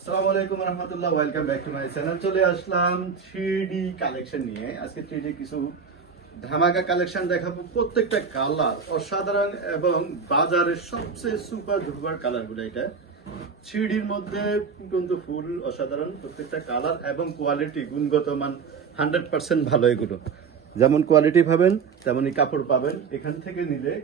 আসসালামু আলাইকুম রহমতুল্লাহ, welcome back to my channel. চলে আসলাম 3D কালেকশন নিয়ে। আজকে 3D কিছু ধামাকা কালেকশন দেখাবো। প্রত্যেকটা কালার অসাধারণ এবং বাজারের সবচেয়ে সুপার ডুপার কালারগুলো। এটা 3D এর মধ্যে কিন্তু ফুল অসাধারণ প্রত্যেকটা কালার এবং কোয়ালিটি, গুণগত মান 100% ভালো। এগুলো যেমন কোয়ালিটি পাবেন তেমনই কাপড় পাবেন। এখান থেকে নিলে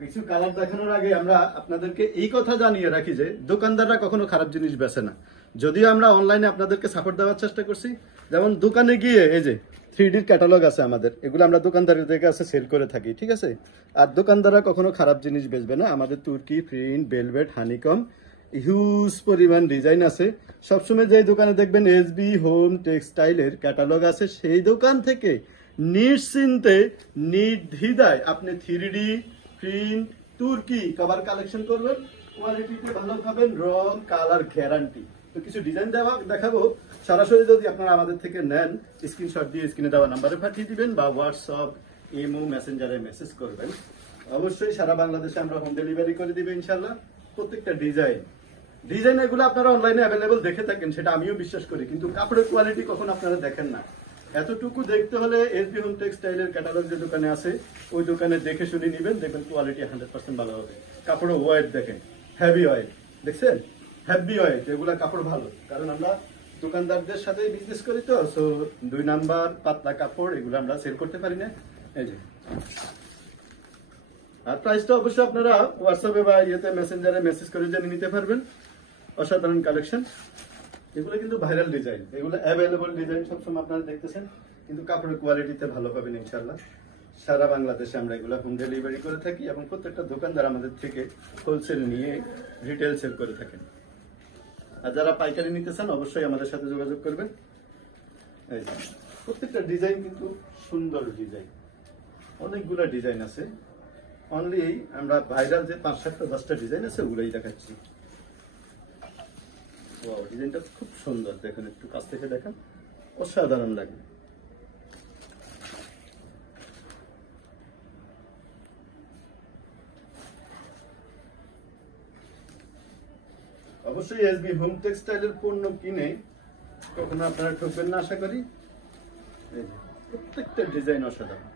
কিছু কালার দেখানোর আগে আমরা আপনাদেরকে এই কথা জানিয়ে রাখি যে দোকানদাররা কখনো খারাপ জিনিস বেচে না। যদিও আমরা অনলাইনে আপনাদেরকে সাপোর্ট দেওয়ার চেষ্টা করছি, যেমন দোকানে গিয়ে এই যে 3D ক্যাটালগ আছে আমাদের, এগুলো আমরা দোকানদারদের কাছে সেল করে থাকি, ঠিক আছে। আর দোকানদাররা কখনো খারাপ জিনিস বেচবে না। আমাদের তুর্কি প্রিন্ট, ভেলভেট, হানিকম হিউজ পরিমাণ ডিজাইন আছে। সবসময় যে দোকানে দেখবেন এসবি হোম টেক্সটাইলের ক্যাটালগ আছে, সেই দোকান থেকে নিশ্চিন্তে নির্দ্বিধায় আপনি 3D প্রিন্ট তুর্কি কভার কালেকশন করবেন। কোয়ালিটিতে ভালো পাবেন, রং কালার গ্যারান্টি। তো কিছু ডিজাইন দেখাবো। সরাসরি যদি আপনারা আমাদের থেকে নেন, স্ক্রিনশট দিয়ে স্ক্রিনে দেওয়া নাম্বারে পাঠিয়ে দিবেন বা হোয়াটসঅ্যাপ, ইমো, মেসেঞ্জারে মেসেজ করবেন। অবশ্যই সারা বাংলাদেশে আমরা হোম ডেলিভারি করে দিবে ইনশাল্লাহ। প্রত্যেকটা ডিজাইন এগুলো আপনারা অনলাইনে অ্যাভেলেবল দেখে থাকেন, সেটা আমিও বিশ্বাস করি, কিন্তু কাপড়ের কোয়ালিটি কখন আপনারা দেখেন না। এতটুকু দেখতে হলে এসবি হোম টেক্সটাইলের ক্যাটালগ যে দোকানে আছে, ওই দোকানে দেখে শুনে নিবেন, দেখবেন কোয়ালিটি 100% ভালো হবে। কাপড়ের ওয়েট দেখেন, হেভি ওয়েট, দেখছেন হেভি ওয়েট, এগুলা কাপড় ভালো। কারণ আমরা দোকানদারদের সাথে বিজনেস করি, তো সো 2 নাম্বার পাতলা কাপড় এগুলো আমরা সেল করতে পারি না। এই যে আর প্রাইসটা অবশ্যই আপনারা হোয়াটসঅ্যাপে বা ইয়েতে মেসেঞ্জারে মেসেজ করে জেনে নিতে পারবেন। অসাধারণ কালেকশন, এগুলো কিন্তু ভাইরাল ডিজাইন, এগুলো অ্যাভেলেবল ডিজাইন সবসময় আপনারা দেখতেছেন, কিন্তু কাপড়ের কোয়ালিটিতে ভালো পাবেন ইনশাল্লাহ। সারা বাংলাদেশে আমরা এগুলো হোম ডেলিভারি করে থাকি এবং প্রত্যেকটা দোকানদার আমাদের থেকে হোলসেল নিয়ে রিটেল সেল করে থাকেন। আর যারা পাইকারি নিতে চান অবশ্যই আমাদের সাথে যোগাযোগ করবেন। এই প্রত্যেকটা ডিজাইন কিন্তু সুন্দর ডিজাইন, অনেকগুলো ডিজাইন আছে। অনলি আমরা ভাইরাল যে 5-7টা 10টা ডিজাইন আছে ওগুলোই দেখাচ্ছি। ডিজাইনটা খুব সুন্দর, দেখেন একটু কাছ থেকে দেখেন, অসাধারণ লাগে। অবশ্যই এসবি হোম টেক্সটাইলের পণ্য কিনে কখনো আপনারা ঠকবেন না আশা করি। প্রত্যেকটা ডিজাইন অসাধারণ।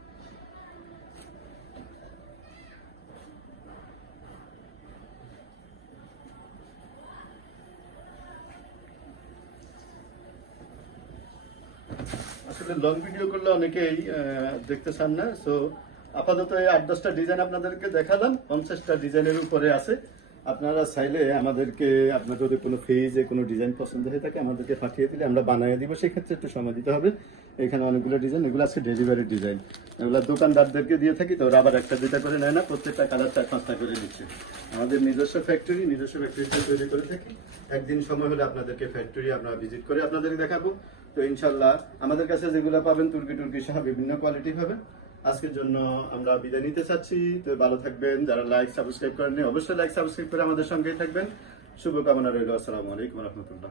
আসলে লং ভিডিও করলে অনেকেই দেখতে চান না, সো আপাতত এই 8-10টা ডিজাইন আপনাদেরকে দেখালাম। 50টা ডিজাইনের উপরে আছে। আপনারা চাইলে আমাদেরকে, আপনার যদি কোনো ফেজে কোনো ডিজাইন পছন্দ হয়ে থাকে আমাদেরকে পাঠিয়ে দিলে আমরা বানিয়ে দিব। সেক্ষেত্রে একটু সময় দিতে হবে। এখানে অনেকগুলো ডিজাইন, এগুলো আছে ডেলিভারি ডিজাইন। এগুলো দোকানদারদেরকে দিয়ে থাকি, তো ওরা আবার 1-2টা করে নেয় না, প্রত্যেকটা কালার 4-5টা করে নিচ্ছে। আমাদের নিজস্ব ফ্যাক্টরিতে তৈরি করে থাকি। একদিন সময় হলে আপনাদেরকে ফ্যাক্টরি আমরা ভিজিট করে আপনাদেরকে দেখাবো। তো ইনশাল্লাহ আমাদের কাছে যেগুলো পাবেন তুর্কি সহ বিভিন্ন কোয়ালিটি পাবেন। আজকের জন্য আমরা বিদায় নিতে চাচ্ছি। তো ভালো থাকবেন। যারা লাইক সাবস্ক্রাইব করেননি অবশ্যই লাইক সাবস্ক্রাইব করে আমাদের সঙ্গেই থাকবেন। শুভকামনা রইল। আসসালামু আলাইকুম রহমতুল্লাহ।